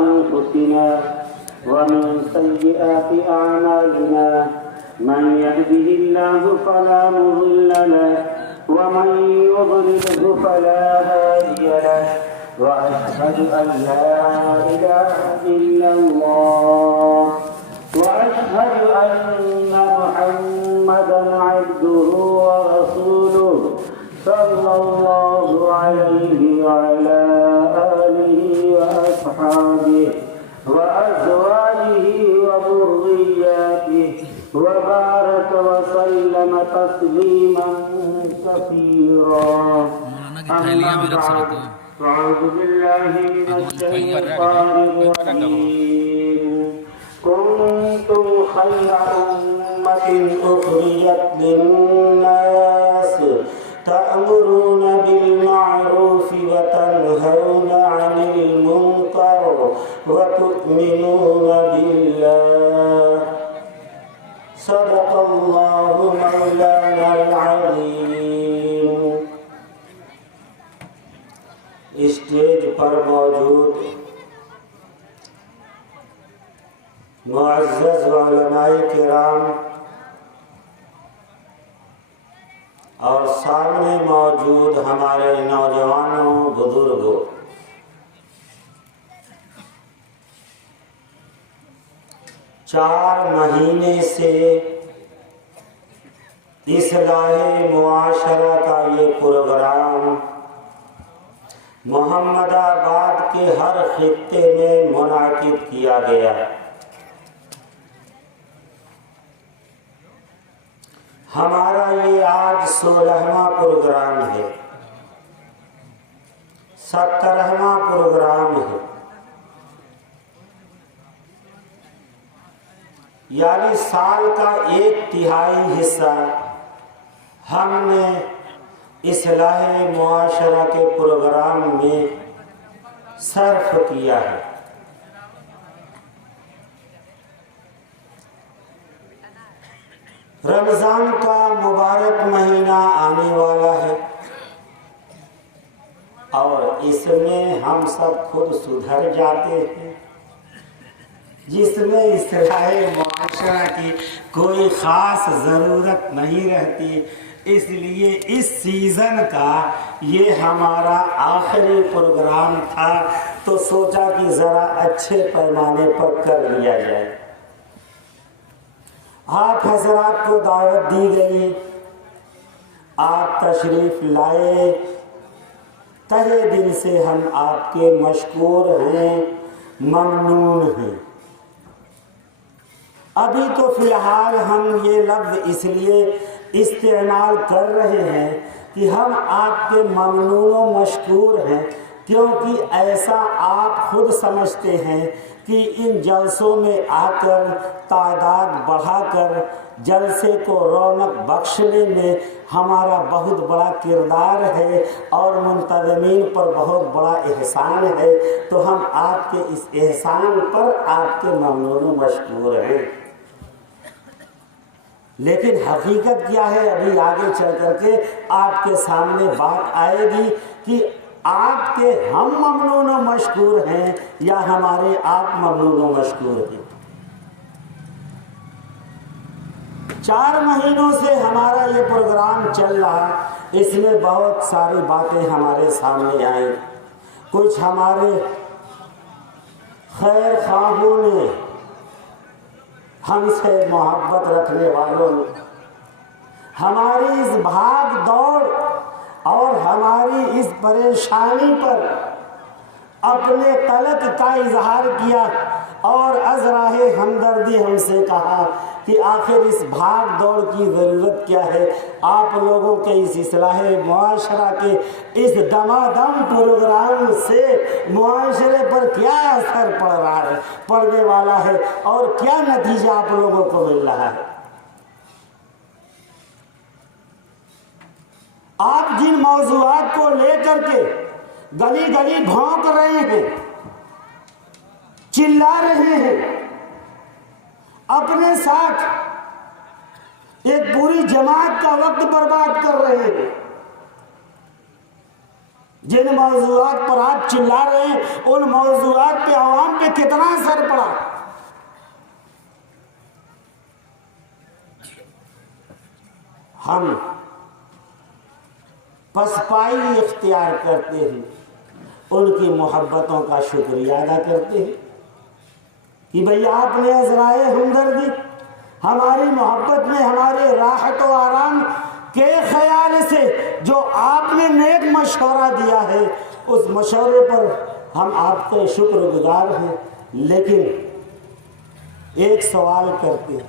أنفسنا ومن سيئات أعمالنا من يهده الله فلا مضل له ومن يضلله فلا هادي له وأشهد أن لا إله إلا الله وأشهد أن محمدا عبده ورسوله صلى الله عليه وعلى آله وأصحابه وأزواجه وذرياته وبارك وسلم تسليما كثيرا. أما بعد فأعوذ بالله من الشيطان الرجيم. كنتم خير أمة أخرجت للناس تأمرون بالمعروف وتنهون عن المنكر وتؤمنون بالله. صدق الله مولانا العظيم. اسٹیج پر موجود معزز علماء کرام اور سامنے موجود ہمارے نوجوانوں بزرگوں، چار مہینے سے اصلاح معاشرہ کا یہ پروگرام محمد آباد کے ہر خطے میں منعقد کیا گیا. ہمارا یہ آج 16واں پروگرام ہے، 17واں پروگرام ہے، یعنی سال کا 1/3 حصہ ہم نے اصلاح معاشرہ کے پروگرام میں صرف کیا ہے. رمضان کا مبارک مہینہ آنے والا ہے اور اس میں ہم سب خود سدھر جاتے ہیں، جس میں اصلاح معاشرہ کی کوئی خاص ضرورت نہیں رہتی. اس لیے اس سیزن کا یہ ہمارا آخری پروگرام تھا تو سوچا کہ ذرا اچھے پیمانے پر کر لیا جائے. آپ حضرات کو دعوت دی گئی، آپ تشریف لائے، تہہ دل سے ہم آپ کے مشکور ہیں، ممنون ہیں. ابھی تو فی الحال ہم یہ لفظ اس لیے استعمال کر رہے ہیں کہ ہم آپ کے ممنون و مشکور ہیں، کیونکہ ایسا آپ خود سمجھتے ہیں کہ ان جلسوں میں آ کر تعداد بڑھا کر جلسے کو رونق بخشنے میں ہمارا بہت بڑا کردار ہے اور منتظمین پر بہت بڑا احسان ہے، تو ہم آپ کے اس احسان پر آپ کے ممنون و مشکور ہیں. لیکن حقیقت کیا ہے، ابھی آگے چل کر کے آپ کے سامنے بات آئے گی کہ آپ کے ہم ممنون و مشکور ہیں یا ہمارے آپ ممنون و مشکور ہیں. 4 مہینوں سے ہمارا یہ پروگرام چل رہا، اس میں بہت ساری باتیں ہمارے سامنے آئیں. کچھ ہمارے خیر خواہوں نے، ہم سے محبت رکھنے والوں نے ہماری اس بھاگ دوڑ اور ہماری اس پریشانی پر اپنے قلق کا اظہار کیا اور از راہ ہمدردی ہم سے کہا کہ آخر اس بھاگ دوڑ کی ضرورت کیا ہے. آپ لوگوں کے اس اصلاح معاشرہ کے اس دمادم پروگرام سے معاشرے پر کیا اثر پڑ رہا ہے، پڑنے والا ہے، اور کیا نتیجہ آپ لوگوں کو مل رہا ہے. آپ جن موضوعات کو لے کر کے گلی گلی بھونک رہے ہیں، چلا رہے ہیں، اپنے ساتھ ایک پوری جماعت کا وقت برباد کر رہے ہیں، جن موضوعات پر آپ چلا رہے ہیں ان موضوعات پہ عوام پہ کتنا اثر پڑا؟ ہم پسپائی اختیار کرتے ہیں، ان کی محبتوں کا شکریہ ادا کرتے ہیں کہ بھئی آپ نے عذرائے ہمدردی ہماری محبت میں ہمارے راحت و آرام کے خیال سے جو آپ نے نیک مشورہ دیا ہے اس مشورے پر ہم آپ کے شکر گزار ہیں، لیکن ایک سوال کرتے ہیں۔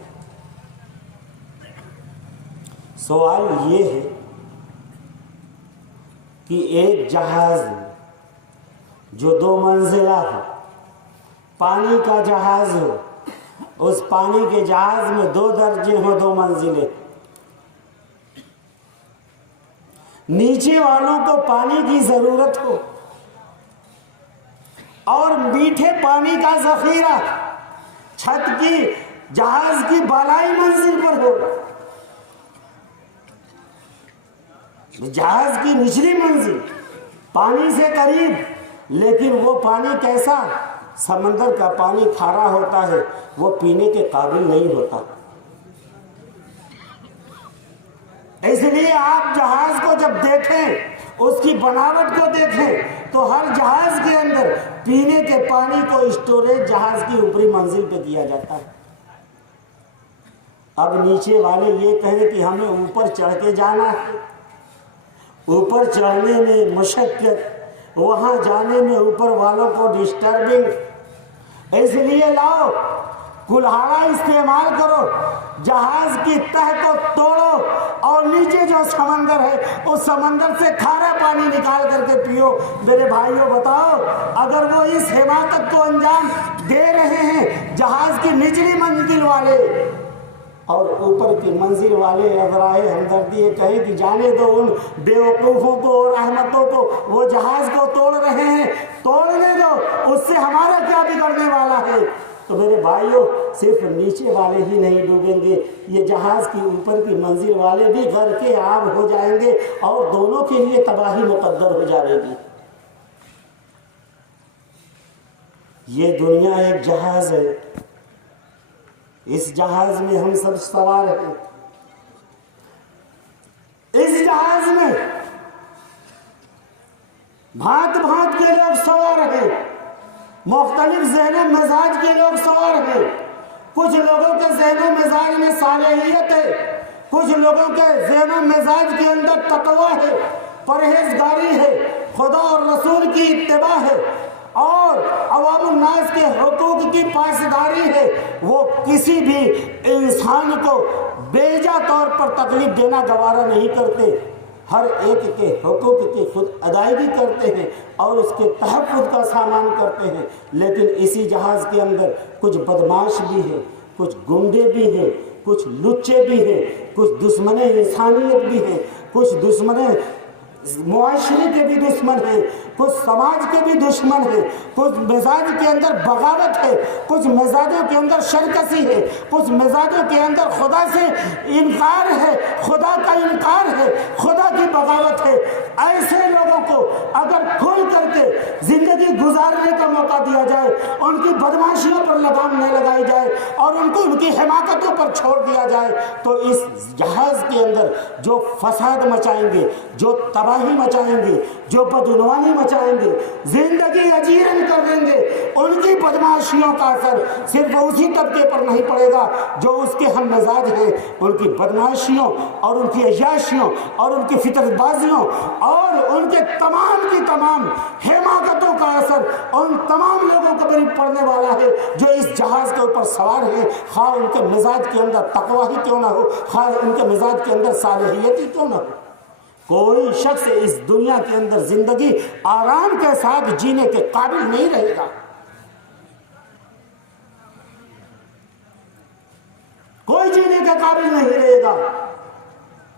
سوال یہ ہے کہ ایک جہاز جو 2 منزلہ ہو، پانی کا جہاز ہو، اس پانی کے جہاز میں 2 درجے ہوں، 2 منزلیں، نیچے والوں کو پانی کی ضرورت ہو اور میٹھے پانی کا ذخیرہ چھت کی جہاز کی بالائی منزل پر ہو، جہاز کی نچلی منزل پانی سے قریب، لیکن وہ پانی کیسا؟ سمندر کا پانی کھارا ہوتا ہے، وہ پینے کے قابل نہیں ہوتا۔ اس لیے آپ جہاز کو جب دیکھیں، اس کی بناوٹ کو دیکھیں، تو ہر جہاز کے اندر پینے کے پانی کو اسٹوریج جہاز کی اوپری منزل پہ کیا جاتا ہے۔ اب نیچے والے یہ کہیں کہ ہمیں اوپر چڑھ کے جانا ہے، اوپر چڑھنے میں مشقت، وہاں جانے میں اوپر والوں کو ڈسٹربنگ، اس لیے لاؤ کلہاڑا استعمال کرو، جہاز کی تہ کو توڑو اور نیچے جو سمندر ہے اس سمندر سے کھارا پانی نکال کر کے پیو۔ میرے بھائیوں بتاؤ، اگر وہ اس حماقت کو انجام دے رہے ہیں جہاز کی نچلی منزل والے اور اوپر کی منزل والے عذرائے ہمدردی یہ کہیں کہ جانے دو ان بیوقوفوں کو اور احمقوں کو، وہ جہاز کو توڑ رہے ہیں، توڑنے دو، اس سے ہمارا کیا بگڑنے والا ہے؟ تو میرے بھائیوں، صرف نیچے والے ہی نہیں ڈوبیں گے، یہ جہاز کی اوپر کی منزل والے بھی غرق کے آب ہو جائیں گے اور دونوں کے لیے تباہی مقدر ہو جائے گی۔ یہ دنیا ایک جہاز ہے، اس جہاز میں ہم سب سوار ہیں، اس جہاز میں بھانت بھانت کے لوگ سوار ہیں، مختلف ذہن و مزاج کے لوگ سوار ہیں۔ کچھ لوگوں کے ذہن و مزاج میں صالحیت ہے، کچھ لوگوں کے ذہن و مزاج کے اندر تقویٰ ہے، پرہیزگاری ہے، خدا اور رسول کی اتباع ہے اور عوام الناس کے حقوق کی پاسداری ہے۔ وہ کسی بھی انسان کو بیجا طور پر تکلیف دینا گوارا نہیں کرتے، ہر ایک کے حقوق کی خود ادائیگی کرتے ہیں اور اس کے تحفظ کا سامان کرتے ہیں۔ لیکن اسی جہاز کے اندر کچھ بدماش بھی ہیں، کچھ گنڈے بھی ہیں، کچھ لچے بھی ہیں، کچھ دشمن انسانیت بھی ہیں، کچھ دشمن معاشرے کے بھی دشمن ہیں، کچھ سماج کے بھی دشمن ہیں، کچھ مزاج کے اندر بغاوت ہے، کچھ مزاجوں کے اندر شرکسی ہے، کچھ مزاجوں کے اندر خدا سے انکار ہے، خدا کا انکار ہے، خدا کی بغاوت ہے۔ ایسے لوگوں کو اگر کھل کر کے زندگی گزارنے کا موقع دیا جائے، ان کی بدماشیوں پر لگام نہ لگائی جائے اور ان کو ان کی حماقتوں پر چھوڑ دیا جائے، تو اس جہاز کے اندر جو فساد مچائیں گے، جو تباہی مچائیں گے، جو بدعنوانی مچائیں گے، زندگی اجیرن کر دیں گے، ان کی بدماشیوں کا اثر صرف اسی طبقے پر نہیں پڑے گا جو اس کے ہم مزاج ہیں، ان کی بدماشیوں اور ان کی عیاشیوں اور ان کی فطرت بازیوں اور ان کے تمام کی تمام حماقتوں کا اثر ان تمام لوگوں کو بھی پڑنے والا ہے جو اس جہاز کے اوپر سوار ہیں، خواہ ان کے مزاج کے اندر تقویٰ ہی کیوں نہ ہو، خواہ ان کے مزاج کے اندر صالحیت ہی کیوں نہ ہو۔ کوئی شخص اس دنیا کے اندر زندگی آرام کے ساتھ جینے کے قابل نہیں رہے گا، کوئی جینے کے قابل نہیں رہے گا۔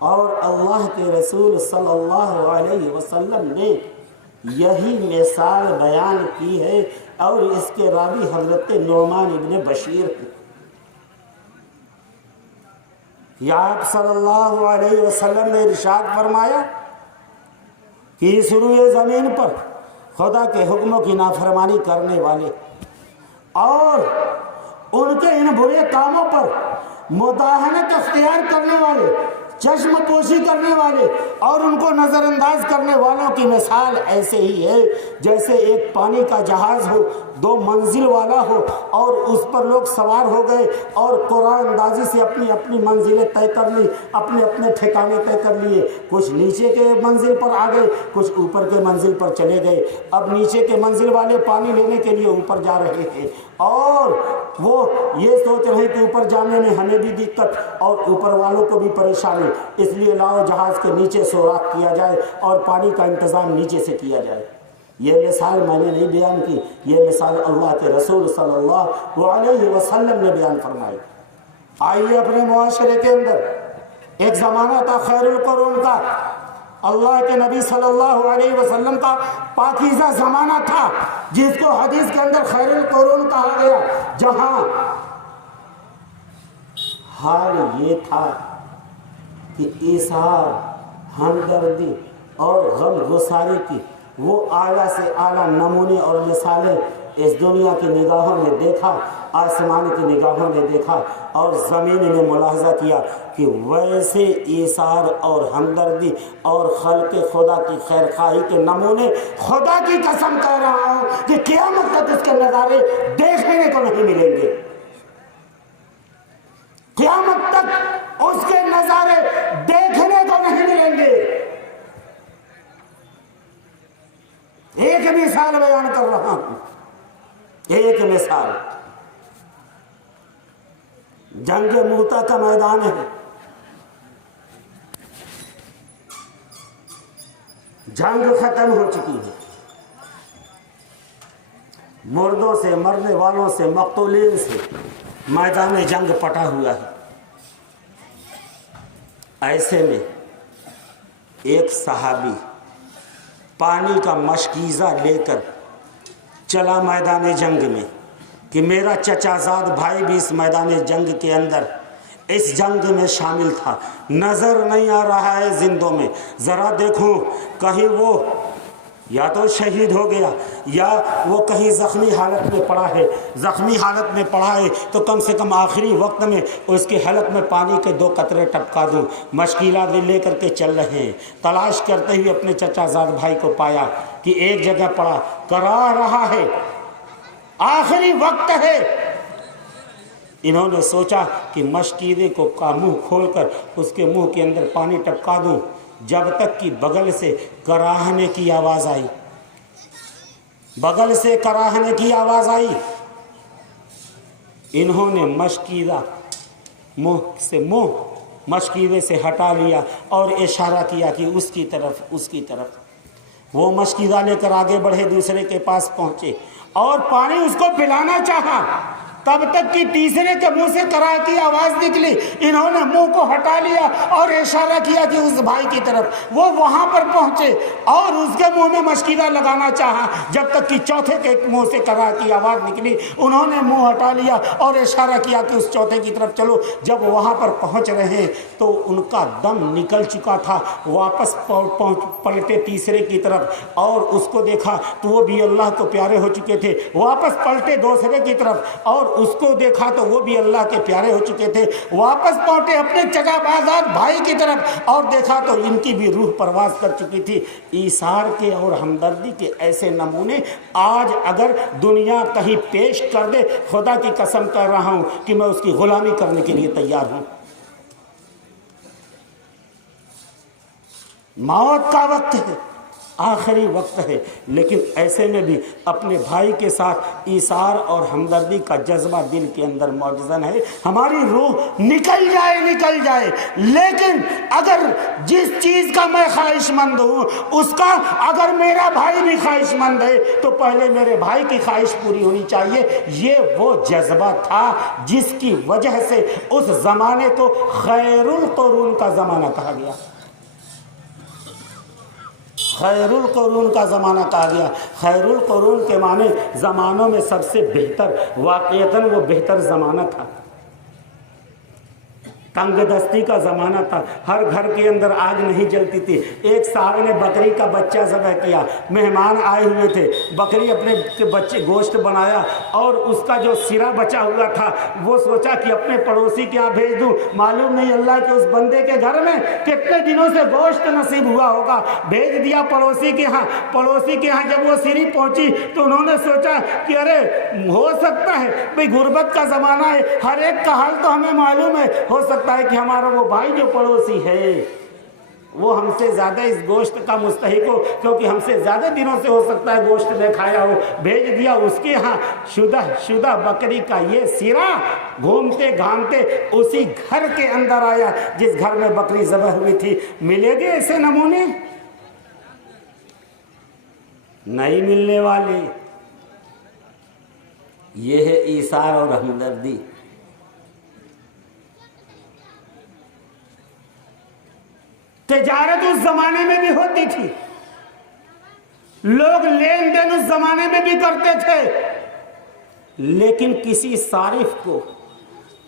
اور اللہ کے رسول صلی اللہ علیہ وسلم نے یہی مثال بیان کی ہے، اور اس کے راوی حضرت نعمان ابن بشیر ہیں۔ یا آپ صلی اللہ علیہ وسلم نے ارشاد فرمایا کہ اس روئے زمین پر خدا کے حکموں کی نافرمانی کرنے والے اور ان کے ان برے کاموں پر مداہنت اختیار کرنے والے، چشم پوشی کرنے والے اور ان کو نظر انداز کرنے والوں کی مثال ایسے ہی ہے جیسے ایک پانی کا جہاز ہو، 2 منزل والا ہو اور اس پر لوگ سوار ہو گئے اور قرآن اندازی سے اپنی اپنی منزلیں طے کر لی، اپنے اپنے ٹھکانے طے کر لیے، کچھ نیچے کے منزل پر آ گئے، کچھ اوپر کے منزل پر چلے گئے۔ اب نیچے کے منزل والے پانی لینے کے لیے اوپر جا رہے ہیں اور وہ یہ سوچ رہے کہ اوپر جانے میں ہمیں بھی دقت اور اوپر والوں کو بھی پریشانی، اس لیے لاؤ جہاز کے نیچے سوراخ کیا جائے اور پانی کا انتظام نیچے سے کیا جائے۔ یہ مثال میں نے نہیں بیان کی، یہ مثال اللہ کے رسول صلی اللہ علیہ وسلم نے بیان فرمائی۔ آئیے اپنے معاشرے کے اندر ایک زمانہ تھا خیر القرون کا، اللہ کے نبی صلی اللہ علیہ وسلم کا پاکیزہ زمانہ تھا جس کو حدیث کے اندر خیر القرون کہا گیا، جہاں حال یہ تھا کہ ایثار، ہمدردی اور غم گساری کی وہ اعلیٰ سے اعلیٰ نمونے اور مثالیں اس دنیا کی نگاہوں نے دیکھا، آسمان کی نگاہوں نے دیکھا اور زمین نے ملاحظہ کیا کہ ویسے ایثار اور ہمدردی اور خلق خدا کی خیرخواہی کے نمونے خدا کی قسم کہہ رہا ہوں کہ قیامت تک اس کے نظارے دیکھنے کو نہیں ملیں گے، قیامت تک اس کے نظارے دیکھنے کو نہیں ملیں گے۔ ایک مثال بیان کر رہا ہوں، ایک مثال جنگ موتا کا میدان ہے، جنگ ختم ہو چکی ہے، مردوں سے، مرنے والوں سے، مقتولین سے میدان جنگ پٹا ہوا ہے۔ ایسے میں ایک صحابی پانی کا مشکیزہ لے کر چلا میدان جنگ میں کہ میرا چچا زاد بھائی بھی اس میدان جنگ کے اندر اس جنگ میں شامل تھا، نظر نہیں آ رہا ہے زندوں میں، ذرا دیکھوں کہیں وہ یا تو شہید ہو گیا یا وہ کہیں زخمی حالت میں پڑا ہے، زخمی حالت میں پڑا ہے تو کم سے کم آخری وقت میں اس کے حلق میں پانی کے 2 قطرے ٹپکا دوں۔ مشکلات لے کر کے چل رہے ہیں، تلاش کرتے ہوئے اپنے چچا زاد بھائی کو پایا کہ ایک جگہ پڑا، کرا رہا ہے، آخری وقت ہے۔ انہوں نے سوچا کہ مشکیزے کو کا منہ کھول کر اس کے منہ کے اندر پانی ٹپکا دوں، جب تک کہ بغل سے کراہنے کی آواز آئی، بغل سے کراہنے کی آواز آئی۔ انہوں نے مشکیزہ منہ مشکیزے سے ہٹا لیا اور اشارہ کیا کہ اس کی طرف۔ وہ مشکیزہ لے کر آگے بڑھے، دوسرے کے پاس پہنچے اور پانی اس کو پلانا چاہا، تب تک کہ تیسرے کے منہ سے کرا کی آواز نکلی۔ انہوں نے منہ کو ہٹا لیا اور اشارہ کیا کہ اس بھائی کی طرف۔ وہ وہاں پر پہنچے اور اس کے منہ میں مشکیزہ لگانا چاہا، جب تک کہ چوتھے کے منہ سے کرا کی آواز نکلی۔ انہوں نے منہ ہٹا لیا اور اشارہ کیا کہ اس چوتھے کی طرف چلو۔ جب وہاں پر پہنچ رہے تو ان کا دم نکل چکا تھا، واپس پلٹے تیسرے کی طرف اور اس کو دیکھا تو وہ بھی اللہ کو پیارے ہو چکے تھے، واپس پلٹے دوسرے کی طرف اور اس کو دیکھا تو وہ بھی اللہ کے پیارے ہو چکے تھے، واپس پلٹے اپنے چچا بازاد بھائی کی طرف اور دیکھا تو ان کی بھی روح پرواز کر چکی تھی۔ ایثار کے اور ہمدردی کے ایسے نمونے آج اگر دنیا کہیں پیش کر دے، خدا کی قسم کر رہا ہوں کہ میں اس کی غلامی کرنے کے لیے تیار ہوں۔ موت کا وقت ہے، آخری وقت ہے، لیکن ایسے میں بھی اپنے بھائی کے ساتھ ایثار اور ہمدردی کا جذبہ دل کے اندر موجود ہے۔ ہماری روح نکل جائے، لیکن اگر جس چیز کا میں خواہش مند ہوں اس کا اگر میرا بھائی بھی خواہش مند ہے تو پہلے میرے بھائی کی خواہش پوری ہونی چاہیے۔ یہ وہ جذبہ تھا جس کی وجہ سے اس زمانے کو خیر القرون کا زمانہ کہا گیا، خیر القرون کا زمانہ کہا گیا۔ خیر القرون کے معنی زمانوں میں سب سے بہتر، واقعتاً وہ بہتر زمانہ تھا۔ تنگ دستی کا زمانہ تھا، ہر گھر کے اندر آگ نہیں جلتی تھی۔ ایک صاحب نے بکری کا بچہ ذبح کیا، مہمان آئے ہوئے تھے، بکری اپنے بچے گوشت بنایا اور اس کا جو سرا بچا ہوا تھا وہ سوچا کہ اپنے پڑوسی کے یہاں بھیج دوں، معلوم نہیں اللہ کے اس بندے کے گھر میں کتنے دنوں سے گوشت نصیب ہوا ہوگا، بھیج دیا پڑوسی کے یہاں۔ پڑوسی کے یہاں جب وہ سری پہنچی تو انہوں نے سوچا کہ ارے ہو سکتا ہے بھئی غربت کا زمانہ ہے، ہر ایک کا حال تو ہمیں معلوم ہے، ہو سکتا ہے کہ ہمارا وہ بھائی جو پڑوسی ہے وہ ہم سے زیادہ اس گوشت کا مستحق ہو، کیونکہ ہم سے زیادہ دنوں سے ہو سکتا ہے گوشت نہ کھایا ہو۔ بھیج دیا اس کے ہاں شدہ بکری کا یہ سرا، گھومتے گھامتے اسی گھر کے اندر آیا جس گھر میں بکری ذبح ہوئی تھی۔ ملے گے ایسے نمونے؟ نہیں ملنے والے۔ یہ ہے ایثار اور ہمدردی۔ تجارت اس زمانے میں بھی ہوتی تھی، لوگ لین دین اس زمانے میں بھی کرتے تھے، لیکن کسی صارف کو،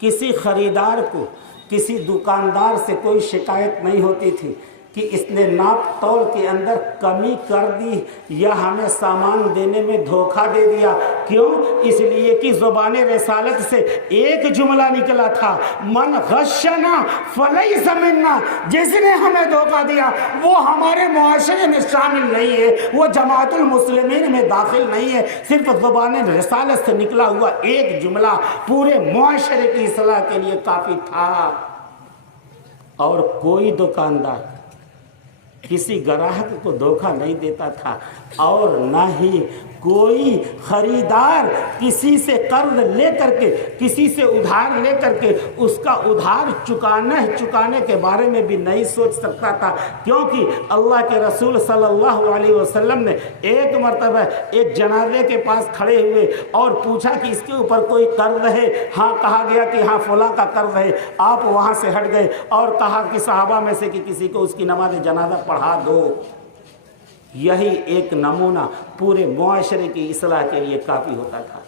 کسی خریدار کو، کسی دکاندار سے کوئی شکایت نہیں ہوتی تھی کہ اس نے ناپ تول کے اندر کمی کر دی یا ہمیں سامان دینے میں دھوکہ دے دیا۔ کیوں؟ اس لیے کہ زبان رسالت سے ایک جملہ نکلا تھا، من غشنا فلیس منا، جس نے ہمیں دھوکہ دیا وہ ہمارے معاشرے میں شامل نہیں ہے، وہ جماعت المسلمین میں داخل نہیں ہے۔ صرف زبان رسالت سے نکلا ہوا ایک جملہ پورے معاشرے کی اصلاح کے لیے کافی تھا۔ اور کوئی دکاندار کسی گراہک کو دھوکہ نہیں دیتا تھا، اور نہ ہی کوئی خریدار کسی سے قرض لے کر کے، کسی سے ادھار لے کر کے اس کا ادھار چکانے کے بارے میں بھی نہیں سوچ سکتا تھا، کیونکہ اللہ کے رسول صلی اللہ علیہ وسلم نے ایک مرتبہ ایک جنازے کے پاس کھڑے ہوئے اور پوچھا کہ اس کے اوپر کوئی قرض ہے؟ ہاں کہا گیا کہ ہاں فلاں کا قرض ہے۔ آپ وہاں سے ہٹ گئے اور کہا کہ صحابہ میں سے کہ کسی کو اس کی نماز جنازہ پڑھا دو۔ یہی ایک نمونہ پورے معاشرے کی اصلاح کے لیے کافی ہوتا تھا۔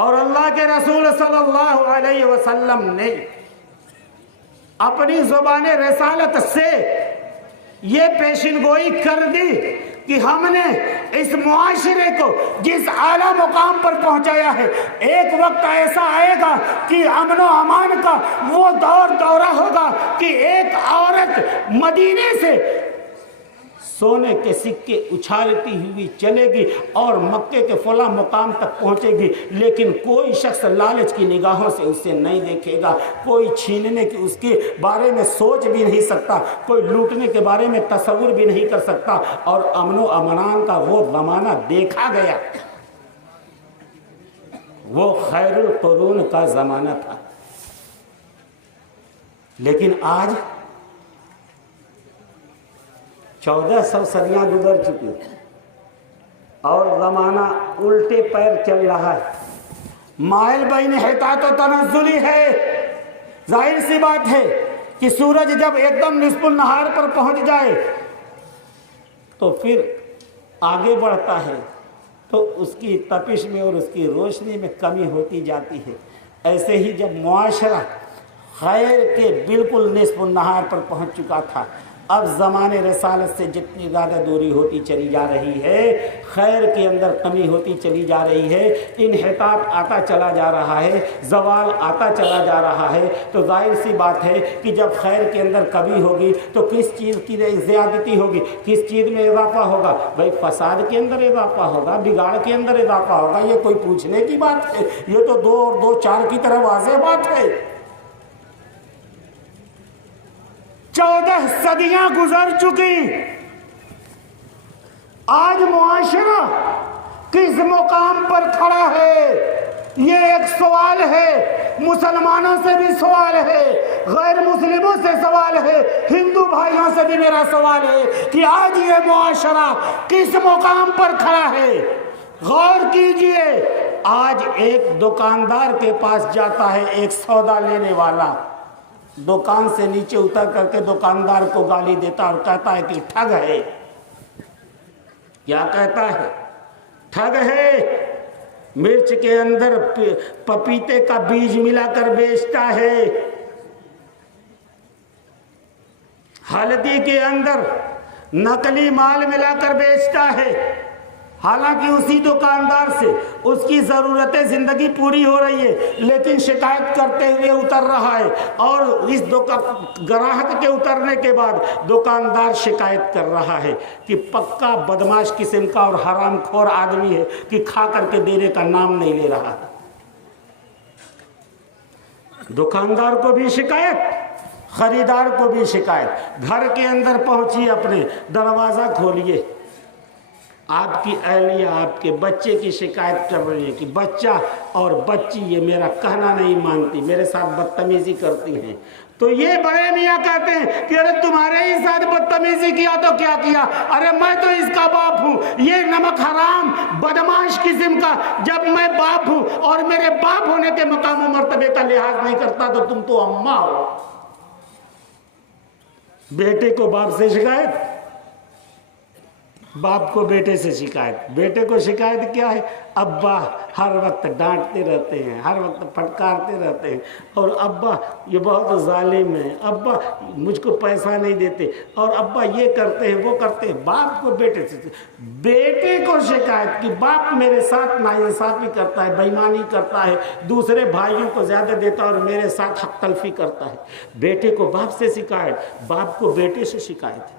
اور اللہ کے رسول صلی اللہ علیہ وسلم نے اپنی زبان رسالت سے یہ پیشن گوئی کر دی کہ ہم نے اس معاشرے کو جس اعلیٰ مقام پر پہنچایا ہے، ایک وقت ایسا آئے گا کہ امن و امان کا وہ دورہ ہوگا کہ ایک عورت مدینے سے سونے کے سکے اچھالتی ہوئی چلے گی اور مکے کے فلاں مقام تک پہنچے گی، لیکن کوئی شخص لالچ کی نگاہوں سے اسے نہیں دیکھے گا، کوئی چھیننے کی اس کے بارے میں سوچ بھی نہیں سکتا، کوئی لوٹنے کے بارے میں تصور بھی نہیں کر سکتا، اور امن و امان کا وہ زمانہ دیکھا گیا، وہ خیر القرون کا زمانہ تھا۔ لیکن آج 1400 صدیاں گزر چکی اور زمانہ الٹے پیر چل رہا ہے، مائل بین حطاط و تنزلی ہے۔ ظاہر سی بات ہے کہ سورج جب ایک دم نصف النہار پر پہنچ جائے تو پھر آگے بڑھتا ہے تو اس کی تپش میں اور اس کی روشنی میں کمی ہوتی جاتی ہے۔ ایسے ہی جب معاشرہ خیر کے بالکل نصف النہار پر پہنچ چکا تھا، اب زمان رسالت سے جتنی زیادہ دوری ہوتی چلی جا رہی ہے، خیر کے اندر کمی ہوتی چلی جا رہی ہے، انحطاط آتا چلا جا رہا ہے، زوال آتا چلا جا رہا ہے، تو ظاہر سی بات ہے کہ جب خیر کے اندر کمی ہوگی تو کس چیز کی زیادتی ہوگی، کس چیز میں اضافہ ہوگا؟ بھائی فساد کے اندر اضافہ ہوگا، بگاڑ کے اندر اضافہ ہوگا۔ یہ کوئی پوچھنے کی بات ہے؟ یہ تو 2 اور 2 4 کی طرح واضح بات ہے۔ 14 صدیاں گزر چکی، آج معاشرہ کس مقام پر کھڑا ہے؟ یہ ایک سوال ہے، مسلمانوں سے بھی سوال ہے، غیر مسلموں سے سوال ہے، ہندو بھائیوں سے بھی میرا سوال ہے کہ آج یہ معاشرہ کس مقام پر کھڑا ہے؟ غور کیجئے، آج ایک دکاندار کے پاس جاتا ہے ایک سودا لینے والا، دکان سے نیچے اتر کر کے دکاندار کو گالی دیتا اور کہتا ہے کہ ٹھگ ہے۔ کیا کہتا ہے؟ ٹھگ ہے، مرچ کے اندر پپیتے کا بیج ملا کر بیچتا ہے، ہلدی کے اندر نقلی مال ملا کر بیچتا ہے، حالانکہ اسی دکاندار سے اس کی ضرورت زندگی پوری ہو رہی ہے، لیکن شکایت کرتے ہوئے اتر رہا ہے، اور اس گراہک کے اترنے کے بعد دکاندار شکایت کر رہا ہے کہ پکا بدماش قسم کا اور حرام خور آدمی ہے کہ کھا کر کے دینے کا نام نہیں لے رہا ہے۔ دکاندار کو بھی شکایت، خریدار کو بھی شکایت۔ گھر کے اندر پہنچی، اپنے دروازہ کھولیے، آپ کی اہلیہ آپ کے بچے کی شکایت کر رہی ہے کہ بچہ اور بچی یہ میرا کہنا نہیں مانتی، میرے ساتھ بدتمیزی کرتی ہیں۔ تو یہ بڑے میاں کہتے ہیں کہ ارے تمہارے ہی ساتھ بدتمیزی کیا تو کیا کیا، ارے میں تو اس کا باپ ہوں، یہ نمک حرام بدماش قسم کا جب میں باپ ہوں اور میرے باپ ہونے کے مقام و مرتبے کا لحاظ نہیں کرتا تو تم تو اماں ہو۔ بیٹے کو باپ سے شکایت، باپ کو بیٹے سے شکایت۔ بیٹے کو شکایت کیا ہے؟ ابا ہر وقت ڈانٹتے رہتے ہیں، ہر وقت پھٹکارتے رہتے ہیں، اور ابا یہ بہت ظالم ہے، ابا مجھ کو پیسہ نہیں دیتے، اور ابا یہ کرتے ہیں وہ کرتے ہیں۔ باپ کو بیٹے سے، بیٹے کو شکایت کہ باپ میرے ساتھ ناانصافی کرتا ہے، بے ایمانی کرتا ہے، دوسرے بھائیوں کو زیادہ دیتا ہے اور میرے ساتھ حق تلفی کرتا ہے۔ بیٹے کو باپ سے شکایت، باپ کو بیٹے سے شکایت ہے،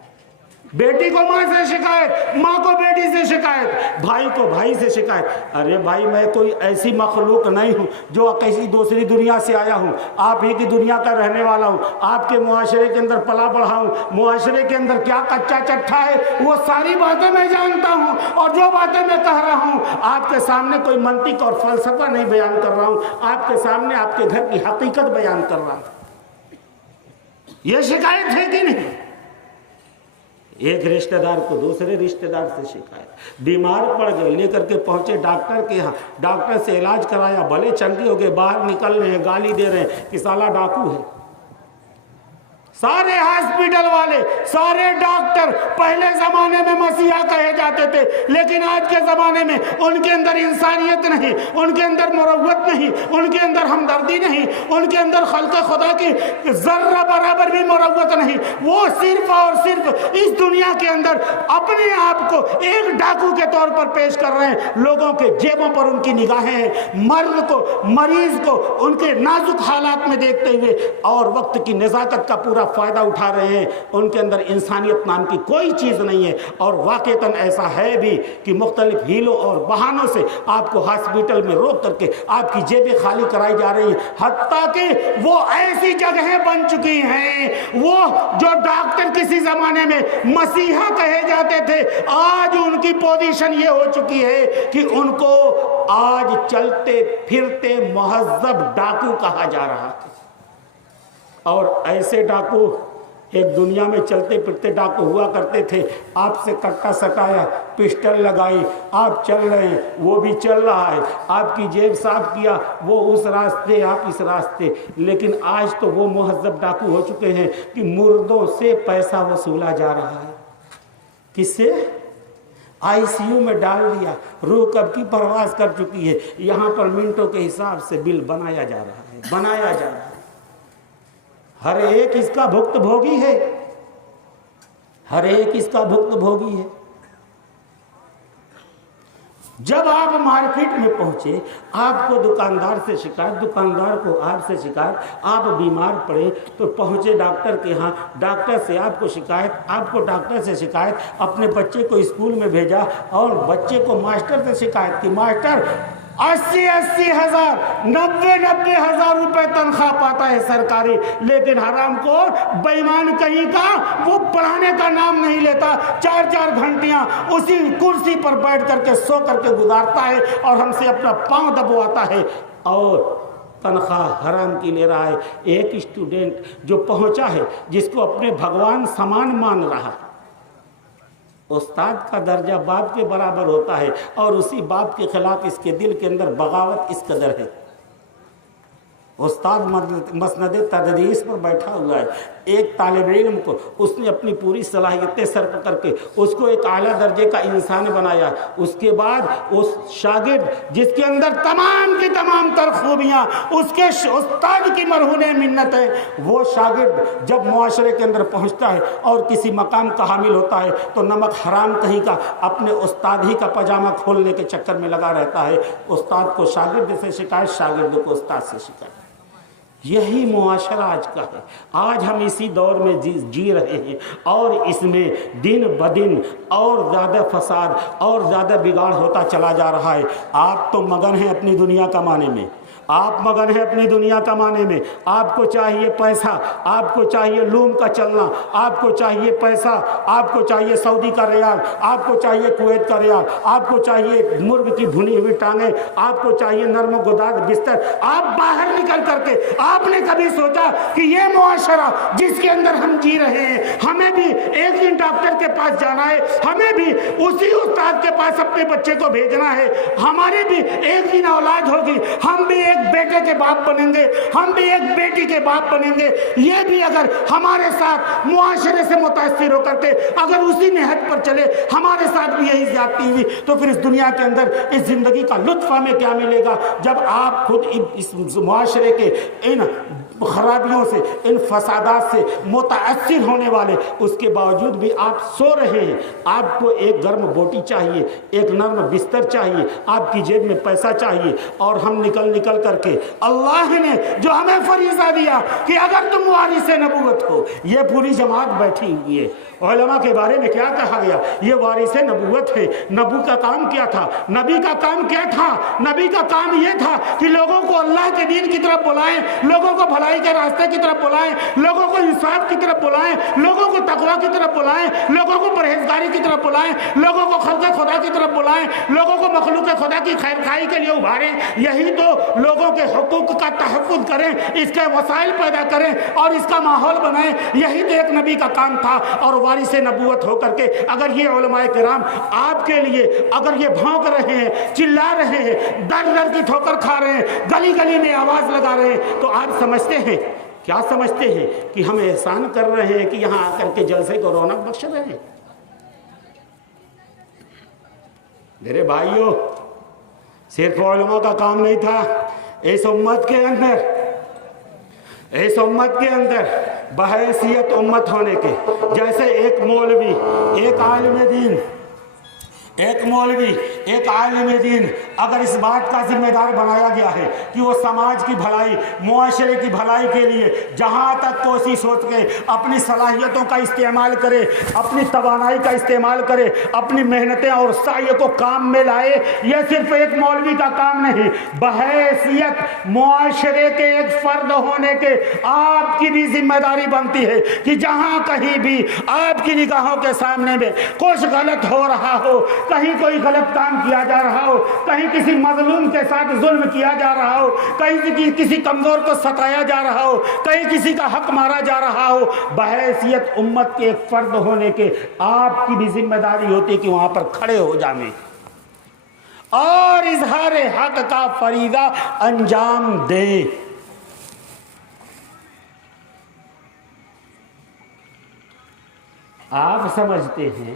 بیٹی کو ماں سے شکایت، ماں کو بیٹی سے شکایت، بھائی کو بھائی سے شکایت۔ ارے بھائی میں کوئی ایسی مخلوق نہیں ہوں جو کسی دوسری دنیا سے آیا ہوں، آپ ہی کی دنیا کا رہنے والا ہوں، آپ کے معاشرے کے اندر پلا بڑھا ہوں، معاشرے کے اندر کیا کچا چٹھا ہے وہ ساری باتیں میں جانتا ہوں، اور جو باتیں میں کہہ رہا ہوں آپ کے سامنے کوئی منطق اور فلسفہ نہیں بیان کر رہا ہوں، آپ کے سامنے آپ کے گھر کی حقیقت بیان کر رہا ہوں۔ یہ شکایت ہے کہ نہیں؟ ایک رشتہ دار کو دوسرے رشتہ دار سے شکایت، بیمار پڑ گئے، لے کر کے پہنچے ڈاکٹر کے ہاں، ڈاکٹر سے علاج کرایا، بھلے چنگے ہو گئے، باہر نکل رہے ہیں، گالی دے رہے ہیں کہ سالہ ڈاکو ہے۔ سارے ہاسپٹل والے، سارے ڈاکٹر پہلے زمانے میں مسیحا کہے جاتے تھے، لیکن آج کے زمانے میں ان کے اندر انسانیت نہیں، ان کے اندر مروت نہیں، ان کے اندر ہمدردی نہیں، ان کے اندر خلق خدا کی ذرہ برابر بھی مروت نہیں۔ وہ صرف اور صرف اس دنیا کے اندر اپنے آپ کو ایک ڈاکو کے طور پر پیش کر رہے ہیں، لوگوں کے جیبوں پر ان کی نگاہیں ہیں، مرد کو، مریض کو ان کے نازک حالات میں دیکھتے ہوئے اور وقت کی نزاکت کا پورا فائدہ اٹھا رہے ہیں۔ ان کے اندر انسانیت نام کی کوئی چیز نہیں ہے، اور واقعتاً ایسا ہے بھی کہ مختلف ہیلوں اور بہانوں سے آپ کو ہاسپٹل میں روک کر کے آپ کی جیبیں خالی کرائی جا رہی ہیں، حتیٰ کہ وہ ایسی جگہیں بن چکی ہیں، وہ جو ڈاکٹر کسی زمانے میں مسیحا کہے جاتے تھے، آج ان کی پوزیشن یہ ہو چکی ہے کہ ان کو آج چلتے پھرتے مہذب ڈاکو کہا جا رہا ہے۔ اور ایسے ڈاکو ایک دنیا میں چلتے پھرتے ڈاکو ہوا کرتے تھے، آپ سے کٹا سٹایا، پسٹل لگائی، آپ چل رہے ہیں وہ بھی چل رہا ہے، آپ کی جیب صاف کیا وہ اس راستے آپ اس راستے، لیکن آج تو وہ مہذب ڈاکو ہو چکے ہیں کہ مردوں سے پیسہ وصولا جا رہا ہے۔ کس سے؟ آئی سی یو میں ڈال دیا، روح کب کی پرواز کر چکی ہے، یہاں پر منٹوں کے حساب سے بل بنایا جا رہا ہے، بنایا جا رہا ہے۔ ہر ایک اس کا بھگت بھوگی ہے، ہر ایک اس کا بھگت بھوگی ہے۔ جب آپ مارکیٹ میں پہنچے، آپ کو دکاندار سے شکایت، دکاندار کو آپ سے شکایت، آپ بیمار پڑے تو پہنچے ڈاکٹر کے ہاں، ڈاکٹر سے آپ کو شکایت، آپ کو ڈاکٹر سے شکایت، اپنے بچے کو اسکول میں بھیجا اور بچے کو ماسٹر سے شکایت کی، ماسٹر 80 ہزار 90 ہزار روپے تنخواہ پاتا ہے سرکاری، لیکن حرام خور بے ایمان کہیں کا وہ پڑھانے کا نام نہیں لیتا، 4 گھنٹیاں اسی کرسی پر بیٹھ کر کے سو کر کے گزارتا ہے اور ہم سے اپنا پاؤں دبواتا ہے اور تنخواہ حرام کی لے رہا ہے۔ ایک اسٹوڈنٹ جو پہنچا ہے، جس کو اپنے بھگوان سمان مان رہا ہے، استاد کا درجہ باپ کے برابر ہوتا ہے، اور اسی باپ کے خلاف اس کے دل کے اندر بغاوت اس قدر ہے استاد مسند تدریس پر بیٹھا ہوا ہے، ایک طالب علم کو اس نے اپنی پوری صلاحیتیں صرف کر کے اس کو ایک اعلیٰ درجے کا انسان بنایا، اس کے بعد اس شاگرد جس کے اندر تمام کی تمام تر خوبیاں اس کے استاد کی مرہون منت ہے، وہ شاگرد جب معاشرے کے اندر پہنچتا ہے اور کسی مقام کا حامل ہوتا ہے تو نمک حرام کہیں کا اپنے استاد ہی کا پاجامہ کھولنے کے چکر میں لگا رہتا ہے، استاد کو شاگرد سے شکایت، شاگرد کو استاد سے شکایت۔ یہی معاشرہ آج کا ہے، آج ہم اسی دور میں جی رہے ہیں، اور اس میں دن بدن اور زیادہ فساد اور زیادہ بگاڑ ہوتا چلا جا رہا ہے۔ آپ تو مگن ہیں اپنی دنیا کمانے میں، آپ مگن ہیں اپنی دنیا کمانے میں، آپ کو چاہیے پیسہ، آپ کو چاہیے لوم کا چلنا، آپ کو چاہیے پیسہ، آپ کو چاہیے سعودی کا ریال، آپ کو چاہیے کویت کا ریال، آپ کو چاہیے مرغ کی بھنی ہوئی ٹانگیں، آپ کو چاہیے نرم و گداز بستر۔ آپ باہر نکل کر کے آپ نے کبھی سوچا کہ یہ معاشرہ جس کے اندر ہم جی رہے ہیں، ہمیں بھی ایک دن ڈاکٹر کے پاس جانا ہے، ہمیں بھی اسی استاد کے پاس اپنے بچے کو بھیجنا ہے، ہمارے بھی ایک دن اولاد ہوگی، ہم بھی ایک بیٹے کے باپ بنیں گے، ہم بھی ایک بیٹی کے باپ بنیں گے۔ یہ بھی اگر ہمارے ساتھ معاشرے سے متاثر ہو کر کے اگر اسی نہج پر چلے، ہمارے ساتھ بھی یہی زیادتی ہوئی، تو پھر اس دنیا کے اندر اس زندگی کا لطف ہمیں کیا ملے گا، جب آپ خود اس معاشرے کے ان خرابیوں سے، ان فسادات سے متاثر ہونے والے، اس کے باوجود بھی آپ سو رہے ہیں۔ آپ کو ایک گرم بوٹی چاہیے، ایک نرم بستر چاہیے، آپ کی جیب میں پیسہ چاہیے، اور ہم نکل کر کے اللہ نے جو ہمیں فریضہ دیا کہ اگر تم وارث نبوت ہو، یہ پوری جماعت بیٹھی ہوئی ہے، علماء کے بارے میں کیا کہا گیا؟ یہ وارث نبوت ہے۔ نبی کا کام کیا تھا؟ نبی کا کام کیا تھا؟ نبی کا کام یہ تھا کہ لوگوں کو اللہ کے دین کی طرف بلائیں، لوگوں کو بھلائی کے راستے کی طرف بلائیں، لوگوں کو انصاف کی طرف بلائیں، لوگوں کو تقویٰ کی طرف بلائیں، لوگوں کو پرہیزگاری کی طرف بلائیں، لوگوں کو خلق خدا کی طرف بلائیں، لوگوں کو مخلوق خدا کی خیر خواہی کے لیے ابھاریں۔ یہی تو لوگوں کے حقوق کا تحفظ کریں، اس کے وسائل پیدا کریں اور اس کا ماحول بنائیں، یہی تو ایک نبی کا کام تھا۔ اور وارث نبوت ہو کر کے اگر یہ علماء کرام آپ کے لیے اگر یہ بھونک رہے ہیں، چلا رہے ہیں، در در کی ٹھوکر کھا رہے ہیں، گلی گلی میں آواز لگا رہے ہیں، تو آپ سمجھتے ہیں، کیا سمجھتے ہیں کہ ہم احسان کر رہے ہیں کہ یہاں آ کر کے جلسے کو رونق بخش رہے ہیں؟ میرے بھائیوں، صرف علماء کا کام نہیں تھا، اس امت کے اندر بحیثیت امت ہونے کے، جیسے ایک مولوی، ایک عالم دین اگر اس بات کا ذمہ دار بنایا گیا ہے کہ وہ سماج کی بھلائی، معاشرے کی بھلائی کے لیے جہاں تک کوشش ہو سکے اپنی صلاحیتوں کا استعمال کرے، اپنی توانائی کا استعمال کرے، اپنی محنتیں اور سعی کو کام میں لائے، یہ صرف ایک مولوی کا کام نہیں، بحیثیت معاشرے کے ایک فرد ہونے کے آپ کی بھی ذمہ داری بنتی ہے کہ جہاں کہیں بھی آپ کی نگاہوں کے سامنے میں کچھ غلط ہو رہا ہو، کہیں کوئی غلط کام کیا جا رہا ہو، کہیں کسی مظلوم کے ساتھ ظلم کیا جا رہا ہو، کہیں کسی کمزور کو ستایا جا رہا ہو، کہیں کسی کا حق مارا جا رہا ہو، بحیثیت امت کے ایک فرد ہونے کے آپ کی بھی ذمہ داری ہوتی ہے کہ وہاں پر کھڑے ہو جائیں اور اظہار حق کا فریضہ انجام دیں۔ آپ سمجھتے ہیں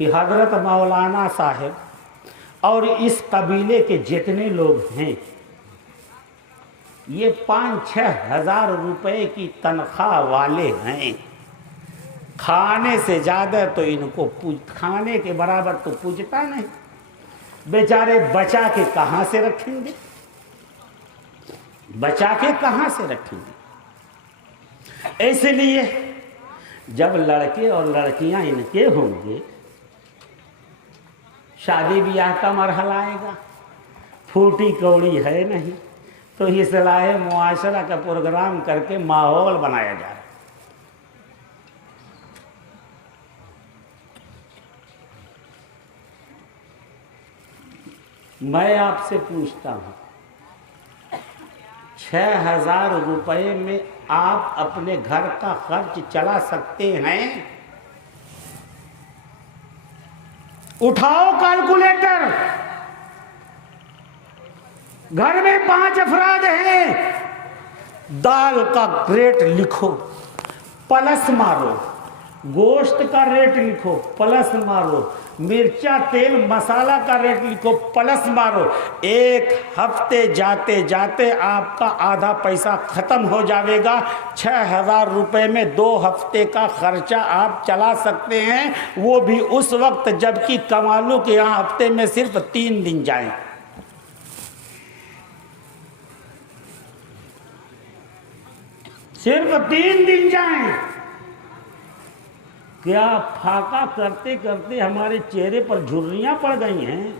کہ حضرت مولانا صاحب اور اس قبیلے کے جتنے لوگ ہیں یہ 5-6 ہزار روپے کی تنخواہ والے ہیں، کھانے سے زیادہ تو ان کو کھانے کے برابر تو پوجتا نہیں، بیچارے بچا کے کہاں سے رکھیں گے؟ بچا کے کہاں سے رکھیں گے؟ اس لیے جب لڑکے اور لڑکیاں ان کے ہوں گے، شادی بیاہ کا مرحلہ آئے گا، پھوٹی کوڑی ہے نہیں، تو اصلاح معاشرہ کا پروگرام کر کے ماحول بنایا جا رہا ہے۔ میں آپ سے پوچھتا ہوں، 6,000 روپے میں آپ اپنے گھر کا خرچ چلا سکتے ہیں؟ اٹھاؤ کیلکولیٹر، گھر میں 5 افراد ہیں، دال کا ریٹ لکھو پلس مارو، گوشت کا ریٹ لکھو پلس مارو، مرچا تیل مسالہ کا ریٹ لکھو پلس مارو، ایک ہفتے جاتے جاتے آپ کا آدھا پیسہ ختم ہو جاوے گا۔ 6,000 روپے میں 2 ہفتے کا خرچہ آپ چلا سکتے ہیں، وہ بھی اس وقت جبکہ کما لو کہ یہاں ہفتے میں صرف 3 دن جائیں۔ صرف 3 دن جائیں۔ کیا پھاقا کرتے کرتے ہمارے چہرے پر جھریاں پڑ گئی ہیں؟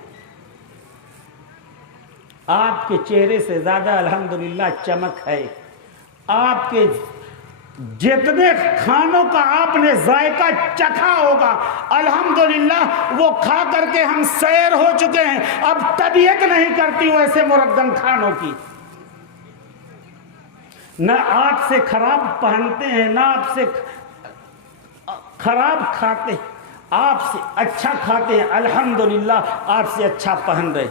آپ کے چہرے سے زیادہ الحمدللہ چمک ہے۔ آپ کے جتنے کھانوں کا آپ نے ذائقہ چکھا ہوگا الحمدللہ وہ کھا کر کے ہم سیر ہو چکے ہیں، اب طبیعت نہیں کرتی ویسے مرغن کھانوں کی۔ نہ آپ سے خراب پہنتے ہیں، نہ آپ سے خراب کھاتے، آپ سے اچھا کھاتے ہیں الحمدللہ، آپ سے اچھا پہن رہے۔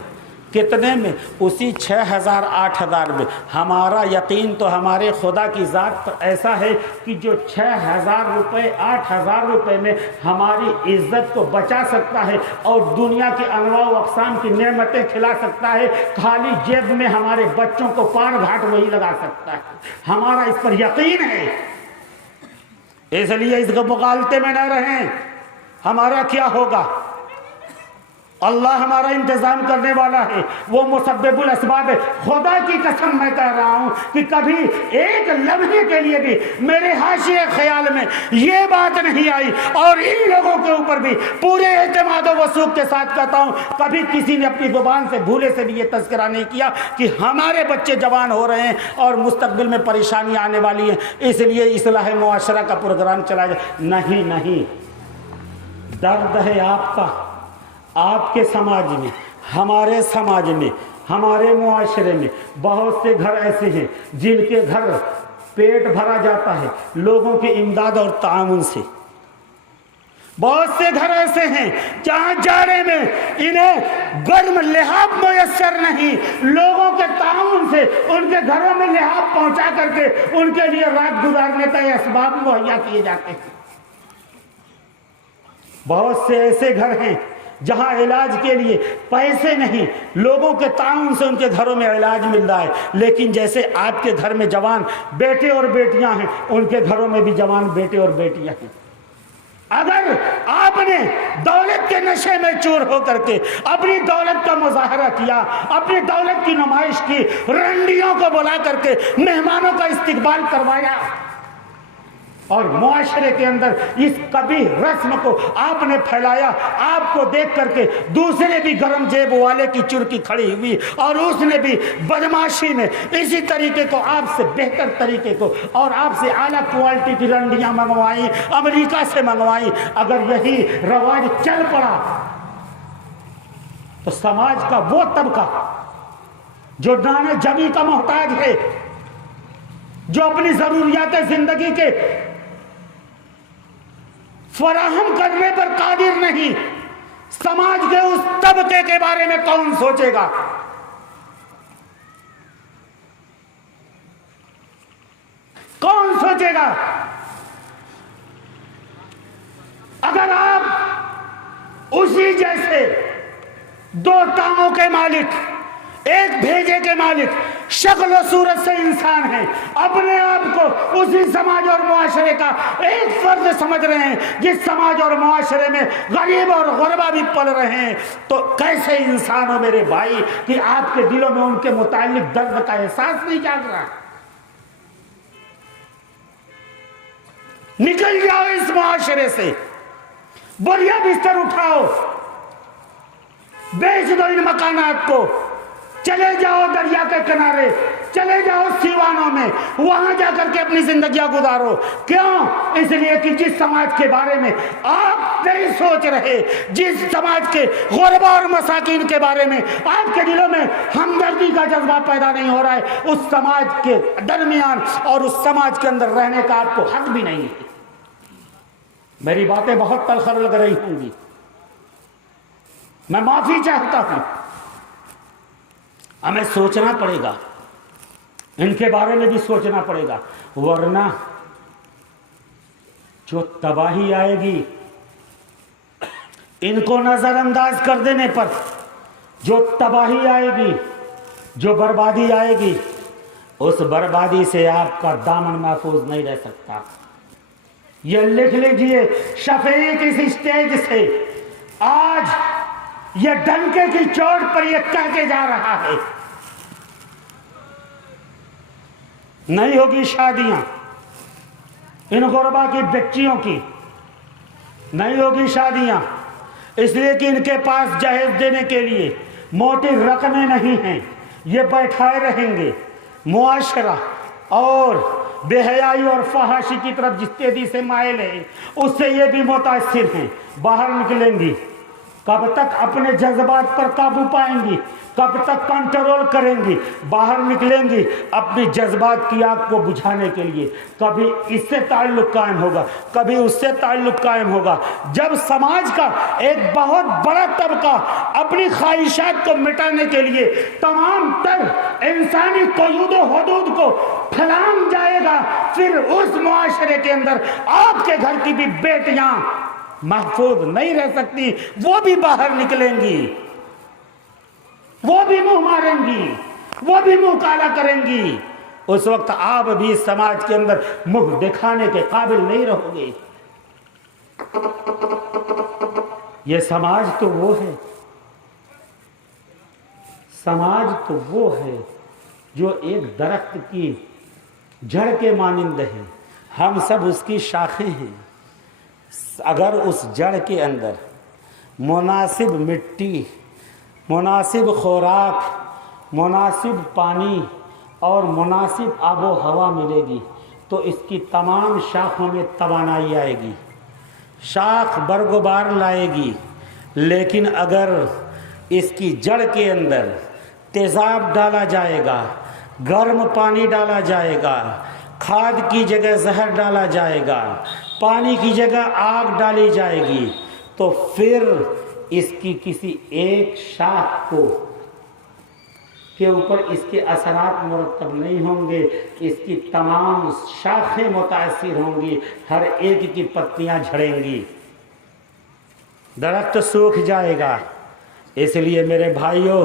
کتنے میں؟ اسی 6,000 8,000 میں۔ ہمارا یقین تو ہمارے خدا کی ذات پر ایسا ہے کہ جو 6,000 روپے 8,000 روپے میں ہماری عزت کو بچا سکتا ہے اور دنیا کی انواع و اقسام کی نعمتیں کھلا سکتا ہے، خالی جیب میں ہمارے بچوں کو پار گھاٹ وہی لگا سکتا ہے۔ ہمارا اس پر یقین ہے، اس لیے اس کو مغالطے میں نہ رہیں۔ ہمارا کیا ہوگا؟ اللہ ہمارا انتظام کرنے والا ہے، وہ مسبب الاسباب ہے۔ خدا کی قسم میں کہہ رہا ہوں کہ کبھی ایک لمحے کے لیے بھی میرے حاشیے خیال میں یہ بات نہیں آئی، اور ان لوگوں کے اوپر بھی پورے اعتماد و وثوق کے ساتھ کہتا ہوں، کبھی کسی نے اپنی زبان سے بھولے سے بھی یہ تذکرہ نہیں کیا کہ ہمارے بچے جوان ہو رہے ہیں اور مستقبل میں پریشانی آنے والی ہے، اس لیے اصلاح معاشرہ کا پروگرام چلایا جائے۔ نہیں نہیں، درد ہے آپ کا، آپ کے سماج میں، ہمارے سماج میں، ہمارے معاشرے میں بہت سے گھر ایسے ہیں جن کے گھر پیٹ بھرا جاتا ہے لوگوں کی امداد اور تعاون سے۔ بہت سے گھر ایسے ہیں جہاں جاڑے میں انہیں گرم لحاف میسر نہیں، لوگوں کے تعاون سے ان کے گھروں میں لحاف پہنچا کر کے ان کے لیے رات گزارنے کا اسباب مہیا کیے جاتے ہیں۔ بہت سے ایسے گھر ہیں جہاں علاج کے لیے پیسے نہیں، لوگوں کے تعاون سے ان کے گھروں میں علاج مل رہا ہے، لیکن جیسے آپ کے گھر میں جوان بیٹے اور بیٹیاں ہیں ان کے گھروں میں بھی جوان بیٹے اور بیٹیاں ہیں۔ اگر آپ نے دولت کے نشے میں چور ہو کر کے اپنی دولت کا مظاہرہ کیا، اپنی دولت کی نمائش کی، رنڈیوں کو بلا کر کے مہمانوں کا استقبال کروایا اور معاشرے کے اندر اس کبھی رسم کو آپ نے پھیلایا، آپ کو دیکھ کر کے دوسرے بھی گرم جیب والے کی چرکی کھڑی ہوئی اور اس نے بھی بدماشی میں اسی طریقے کو آپ سے بہتر طریقے کو اور آپ سے اعلیٰ کوالٹی کی رنڈیاں منگوائیں، امریکہ سے منگوائیں۔ اگر یہی رواج چل پڑا تو سماج کا وہ طبقہ جو دانے جبی کا محتاج ہے، جو اپنی ضروریات زندگی کے فراہم کرنے پر قادر نہیں، سماج کے اس طبقے کے بارے میں کون سوچے گا؟ کون سوچے گا؟ اگر آپ اسی جیسے 2 ٹانگوں کے مالک، ایک بھیجے کے مالک، شکل و صورت سے انسان ہیں، اپنے آپ کو اسی سماج اور معاشرے کا ایک فرد سمجھ رہے ہیں جس سماج اور معاشرے میں غریب اور غربا بھی پل رہے ہیں، تو کیسے انسان ہو میرے بھائی کہ آپ کے دلوں میں ان کے متعلق درد کا احساس نہیں جاگ رہا؟ نکل جاؤ اس معاشرے سے، بڑھیا بستر اٹھاؤ، بیچ دو ان مکانات کو، چلے جاؤ دریا کے کنارے، چلے جاؤ سیوانوں میں، وہاں جا کر کے اپنی زندگیاں گزارو۔ کیوں؟ اس لیے کہ جس سماج کے بارے میں آپ نہیں سوچ رہے، جس سماج کے غربا اور مساکین کے بارے میں آپ کے دلوں میں ہمدردی کا جذبہ پیدا نہیں ہو رہا ہے، اس سماج کے درمیان اور اس سماج کے اندر رہنے کا آپ کو حق بھی نہیں ہے۔ میری باتیں بہت تلخ لگ رہی ہوں گی، میں معافی چاہتا ہوں، ہمیں سوچنا پڑے گا، ان کے بارے میں بھی سوچنا پڑے گا، ورنہ جو تباہی آئے گی ان کو نظر انداز کر دینے پر، جو تباہی آئے گی، جو بربادی آئے گی، اس بربادی سے آپ کا دامن محفوظ نہیں رہ سکتا۔ یہ لکھ لیجئے، شفیق اس اسٹیج سے آج یہ ڈنکے کی چوٹ پر یہ کہہ کے جا رہا ہے، نہیں ہوگی شادیاں ان غربا کی بچیوں کی، نہیں ہوگی شادیاں، اس لیے کہ ان کے پاس جہیز دینے کے لیے موٹی رقمیں نہیں ہیں، یہ بیٹھائے رہیں گے۔ معاشرہ اور بے حیائی اور فحاشی کی طرف جس تیزی سے مائل ہے، اس سے یہ بھی متاثر ہیں۔ باہر نکلیں گی، کب تک اپنے جذبات پر قابو پائیں گی، کب تک کنٹرول کریں گی؟ باہر نکلیں گی اپنی جذبات کی آگ کو بجھانے کے لیے، کبھی اس سے تعلق قائم ہوگا، کبھی اس سے تعلق قائم ہوگا۔ جب سماج کا ایک بہت بڑا طبقہ اپنی خواہشات کو مٹانے کے لیے تمام تر انسانی قیود و حدود کو پھلانگ جائے گا، پھر اس معاشرے کے اندر آپ کے گھر کی بھی بیٹیاں محفوظ نہیں رہ سکتی، وہ بھی باہر نکلیں گی، وہ بھی منہ ماریں گی، وہ بھی منہ کالا کریں گی۔ اس وقت آپ بھی سماج کے اندر منہ دکھانے کے قابل نہیں رہو گے۔ یہ سماج تو وہ ہے، سماج تو وہ ہے جو ایک درخت کی جڑ کے مانند ہے، ہم سب اس کی شاخیں ہیں۔ اگر اس جڑ کے اندر مناسب مٹی، مناسب خوراک، مناسب پانی اور مناسب آب و ہوا ملے گی تو اس کی تمام شاخوں میں توانائی آئے گی، شاخ برگ و بار لائے گی۔ لیکن اگر اس کی جڑ کے اندر تیزاب ڈالا جائے گا، گرم پانی ڈالا جائے گا، کھاد کی جگہ زہر ڈالا جائے گا، پانی کی جگہ آگ ڈالی جائے گی، تو پھر اس کی کسی ایک شاخ کو کے اوپر اس کے اثرات مرتب نہیں ہوں گے، اس کی تمام شاخیں متاثر ہوں گی، ہر ایک کی پتیاں جھڑیں گی، درخت سوکھ جائے گا۔ اس لیے میرے بھائیوں،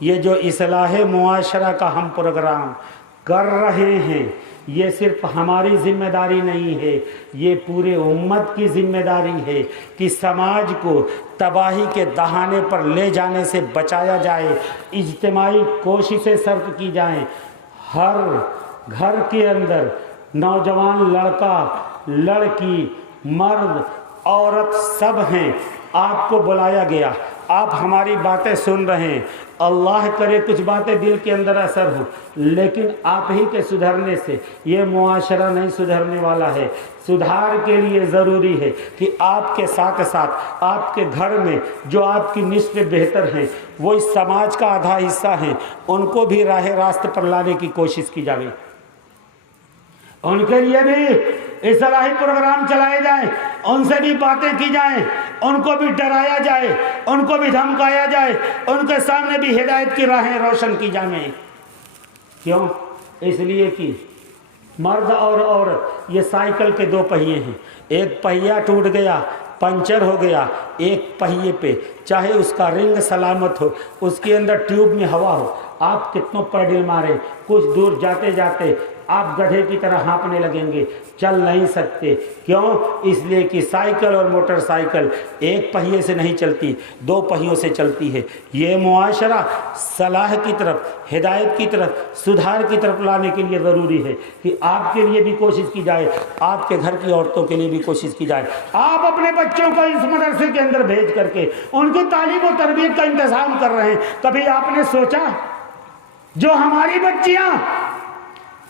یہ جو اصلاح معاشرہ کا ہم پروگرام کر رہے ہیں، یہ صرف ہماری ذمہ داری نہیں ہے، یہ پورے امت کی ذمہ داری ہے کہ سماج کو تباہی کے دہانے پر لے جانے سے بچایا جائے، اجتماعی کوششیں صرف کی جائیں۔ ہر گھر کے اندر نوجوان لڑکا، لڑکی، مرد، عورت سب ہیں، آپ کو بلایا گیا، آپ ہماری باتیں سن رہے ہیں، اللہ کرے کچھ باتیں دل کے اندر اثر ہوں، لیکن آپ ہی کے سدھرنے سے یہ معاشرہ نہیں سدھرنے والا ہے۔ سدھار کے لیے ضروری ہے کہ آپ کے ساتھ ساتھ آپ کے گھر میں جو آپ کی نسل بہتر ہیں، وہ اس سماج کا آدھا حصہ ہیں، ان کو بھی راہ راست پر لانے کی کوشش کی جائے، ان کے لیے بھی اصلاحی پروگرام چلائے جائیں، ان سے بھی باتیں کی جائیں، ان کو بھی ڈرایا جائے، ان کو بھی دھمکایا جائے، ان کے سامنے بھی ہدایت کی راہیں روشن کی جائیں۔ کیوں؟ اس لیے کہ مرد اور عورت یہ سائیکل کے دو پہیے ہیں، ایک پہیا ٹوٹ گیا، پنچر ہو گیا، ایک پہیے پہ چاہے اس کا رنگ سلامت ہو، اس کے اندر ٹیوب میں ہوا ہو، آپ کتنوں پیڈل ماریں، کچھ دور جاتے جاتے آپ گدھے کی طرح ہانپنے لگیں گے، چل نہیں سکتے۔ کیوں؟ اس لیے کہ سائیکل اور موٹر سائیکل ایک پہیے سے نہیں چلتی، دو پہیوں سے چلتی ہے۔ یہ معاشرہ صلاح کی طرف، ہدایت کی طرف، سدھار کی طرف لانے کے لیے ضروری ہے کہ آپ کے لیے بھی کوشش کی جائے، آپ کے گھر کی عورتوں کے لیے بھی کوشش کی جائے۔ آپ اپنے بچوں کو اس مدرسے کے اندر بھیج کر کے ان کی تعلیم و تربیت کا انتظام کر رہے ہیں۔ کبھی آپ نے سوچا جو ہماری بچیاں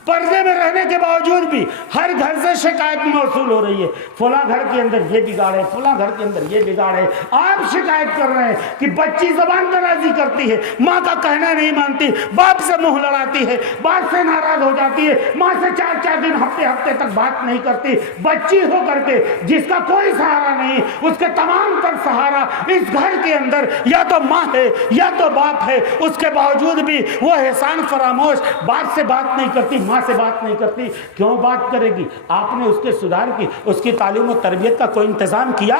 پردے میں رہنے کے باوجود بھی ہر گھر سے شکایت موصول ہو رہی ہے، فلاں گھر کے اندر یہ بگاڑ ہے، فلاں گھر کے اندر یہ بگاڑ ہے۔ آپ شکایت کر رہے ہیں کہ بچی زبان درازی کرتی ہے، ماں کا کہنا نہیں مانتی، باپ سے منہ لڑاتی ہے، باپ سے ناراض ہو جاتی ہے، ماں سے 4 دن ہفتے تک بات نہیں کرتی۔ بچی ہو کر کے جس کا کوئی سہارا نہیں، اس کے تمام تر سہارا اس گھر کے اندر یا تو ماں ہے یا تو باپ ہے، اس کے باوجود بھی وہ احسان فراموش، باپ سے بات نہیں کرتی، ماں سے بات نہیں کرتی۔ کیوں بات کرے گی؟ آپ نے اس کے سدھار کی، اس کی تعلیم و تربیت کا کوئی انتظام کیا؟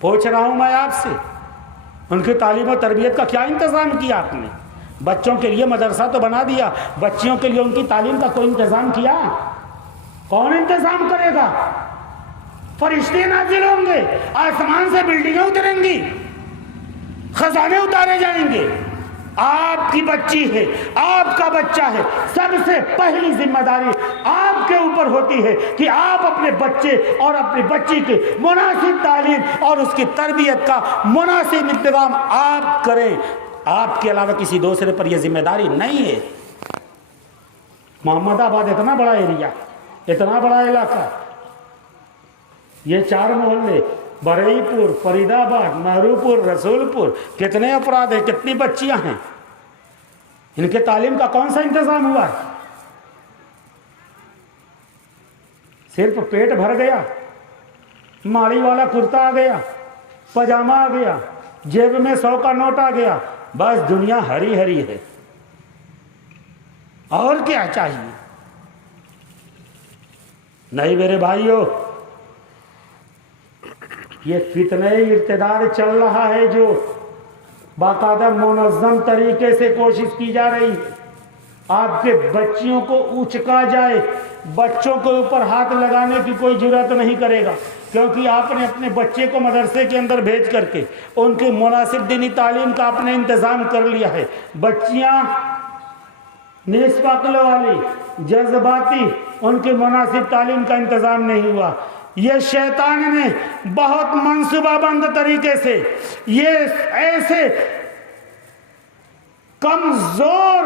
پوچھ رہا ہوں میں آپ سے، ان کی تعلیم و تربیت کا کیا انتظام کیا آپ نے؟ بچوں کے لیے مدرسہ تو بنا دیا، بچیوں کے لیے ان کی تعلیم کا کوئی انتظام کیا؟ کون انتظام کرے گا؟ فرشتے نازل ہوں گے، آسمان سے بلڈنگیں اتریں گی، خزانے اتارے جائیں گے۔ آپ کی بچی ہے، آپ کا بچہ ہے، سب سے پہلی ذمہ داری آپ کے اوپر ہوتی ہے کہ آپ اپنے بچے اور اپنی بچی کی مناسب تعلیم اور اس کی تربیت کا مناسب انتظام آپ کریں۔ آپ کے علاوہ کسی دوسرے پر یہ ذمہ داری نہیں ہے۔ محمد آباد اتنا بڑا ایریا، اتنا بڑا علاقہ، یہ 4 محلے، بریئی پور، فرید آباد، مہرو پور، رسول پور، کتنے افراد ہیں، کتنی بچیاں ہیں، ان کے تعلیم کا کون سا انتظام ہوا ہے؟ صرف پیٹ بھر گیا، ماڑی والا کرتا آ گیا، پاجامہ آ گیا، جیب میں 100 کا نوٹ آ گیا، بس دنیا ہری ہری ہے، اور کیا چاہیے؟ نہیں میرے بھائیوں، یہ فتنہ ارتداد چل رہا ہے جو باقاعدہ منظم طریقے سے کوشش کی جا رہی ہے آپ کے بچیوں کو اچکا جائے، بچوں کے اوپر ہاتھ لگانے کی کوئی جرات نہیں کرے گا، کیونکہ آپ نے اپنے بچے کو مدرسے کے اندر بھیج کر کے ان کی مناسب دینی تعلیم کا آپ نے انتظام کر لیا ہے۔ بچیاں نصف عقل والی، جذباتی، ان کی مناسب تعلیم کا انتظام نہیں ہوا۔ یہ شیطان نے بہت منصوبہ بند طریقے سے یہ ایسے کمزور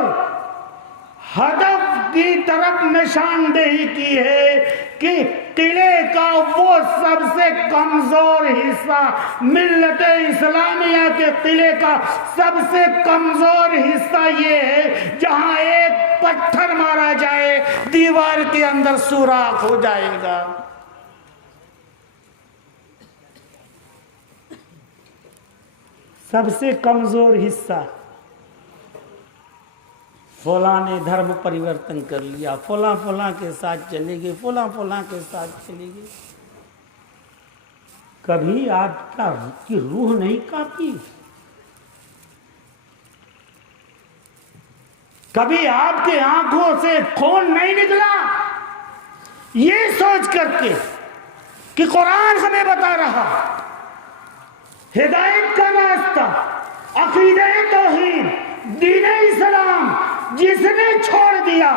ہدف کی طرف نشاندہی کی ہے کہ قلعے کا وہ سب سے کمزور حصہ، ملت اسلامیہ کے قلعے کا سب سے کمزور حصہ یہ ہے جہاں ایک پتھر مارا جائے دیوار کے اندر سوراخ ہو جائے گا۔ سب سے کمزور حصہ، فلاں نے دھرم پریورتن کر لیا، فلاں فلاں کے ساتھ چلے گئے، فلاں فلاں کے ساتھ چلے گئے۔ کبھی آپ کی روح نہیں کانپی؟ کبھی آپ کے آنکھوں سے خون نہیں نکلا؟ یہ سوچ کر کے کہ قرآن ہمیں بتا رہا ہدایت کا راستہ، عقیدہ توحید، دین اسلام جس نے چھوڑ دیا،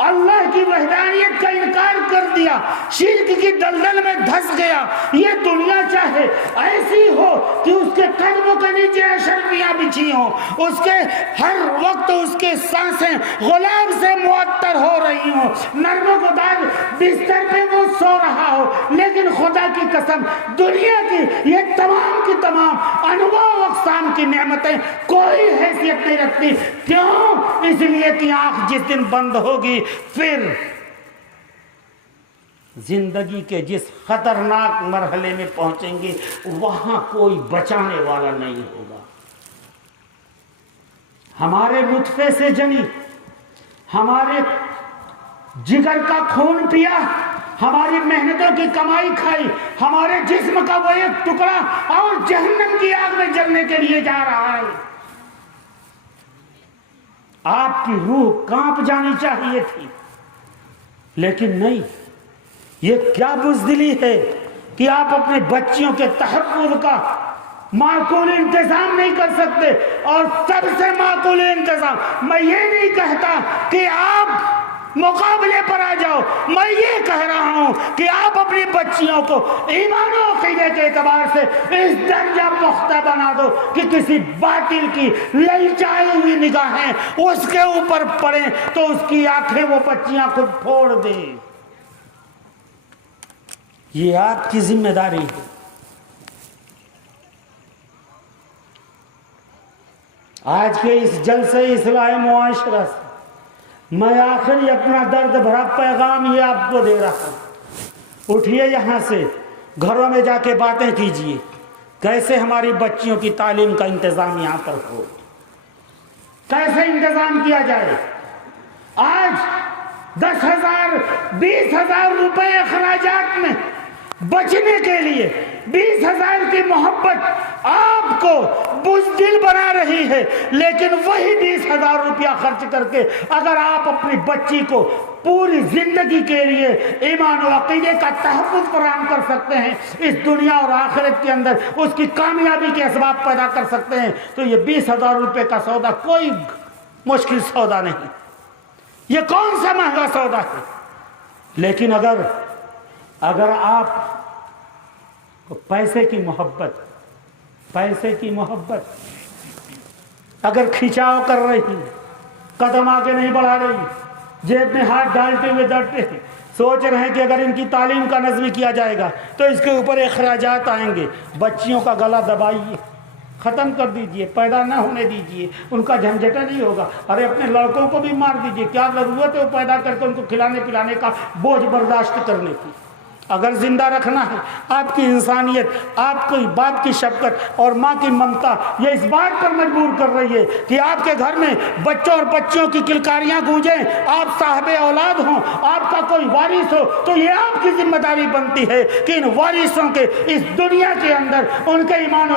اللہ کی وحدانیت کا انکار کر دیا، شرک کی دلدل میں دھس گیا، یہ دنیا چاہے ایسی ہو کہ اس کے قدموں کے نیچے اشرفیاں بچھی ہوں، اس کے ہر وقت اس کے سانسیں غلام سے معطر ہو رہی ہوں، نرم و گداز بستر پہ وہ سو رہا ہو، لیکن خدا کی قسم دنیا کی یہ تمام کی تمام انواع و اقسام کی نعمتیں کوئی حیثیت نہیں رکھتی۔ کیوں؟ اس لیے کہ آنکھ جس دن بند ہوگی پھر زندگی کے جس خطرناک مرحلے میں پہنچیں گے وہاں کوئی بچانے والا نہیں ہوگا۔ ہمارے نطفے سے جنی، ہمارے جگر کا خون پیا، ہماری محنتوں کی کمائی کھائی، ہمارے جسم کا وہ ایک ٹکڑا اور جہنم کی آگ میں جلنے کے لیے جا رہا ہے۔ آپ کی روح کانپ جانی چاہیے تھی، لیکن نہیں۔ یہ کیا بزدلی ہے کہ آپ اپنے بچیوں کے تحفظ کا معقول انتظام نہیں کر سکتے، اور سب سے معقول انتظام میں یہ نہیں کہتا کہ آپ مقابلے پر آ جاؤ. میں یہ کہہ رہا ہوں کہ آپ اپنی بچیوں کو ایمان و عقیدے کے اعتبار سے اس درجہ پختہ بنا دو کہ کسی باطل کی للچائی ہوئی نگاہیں اس کے اوپر پڑیں تو اس کی آنکھیں وہ بچیاں خود پھوڑ دیں. یہ آپ کی ذمہ داری ہے. آج کے اس جلسے اصلاح معاشرہ سے میں آخری اپنا درد بھرا پیغام یہ آپ کو دے رہا ہوں. اٹھیے یہاں سے, گھروں میں جا کے باتیں کیجئے کیسے ہماری بچیوں کی تعلیم کا انتظام یہاں پر ہو, کیسے انتظام کیا جائے. آج 10,000 20,000 روپے اخراجات میں بچنے کے لیے 20,000 کی محبت آپ کو بزدل بنا رہی ہے, لیکن وہی 20,000 روپیہ خرچ کر کے اگر آپ اپنی بچی کو پوری زندگی کے لیے ایمان و عقیدے کا تحفظ فراہم کر سکتے ہیں, اس دنیا اور آخرت کے اندر اس کی کامیابی کے اسباب پیدا کر سکتے ہیں, تو یہ 20,000 روپے کا سودا کوئی مشکل سودا نہیں. یہ کون سا مہنگا سودا ہے. لیکن اگر آپ کو پیسے کی محبت اگر کھینچاؤ کر رہی, قدم آگے نہیں بڑھا رہی, جیب میں ہاتھ ڈالتے ہوئے ڈرتے ہیں, سوچ رہے ہیں کہ اگر ان کی تعلیم کا نظم کیا جائے گا تو اس کے اوپر اخراجات آئیں گے, بچیوں کا گلا دبائیے, ختم کر دیجئے, پیدا نہ ہونے دیجئے, ان کا جھنجھٹا نہیں ہوگا. ارے اپنے لڑکوں کو بھی مار دیجئے, کیا ضرورت ہے وہ پیدا کر کے ان کو کھلانے پلانے کا بوجھ برداشت کرنے کی. اگر زندہ رکھنا ہے آپ کی انسانیت, آپ کی باپ کی شفقت اور ماں کی ممتا یہ اس بات پر مجبور کر رہی ہے کہ آپ کے گھر میں بچوں اور بچیوں کی کلکاریاں گونجیں, آپ صاحب اولاد ہوں, آپ کا کوئی وارث ہو, تو یہ آپ کی ذمہ داری بنتی ہے کہ ان وارثوں کے اس دنیا کے اندر ان کے ایمان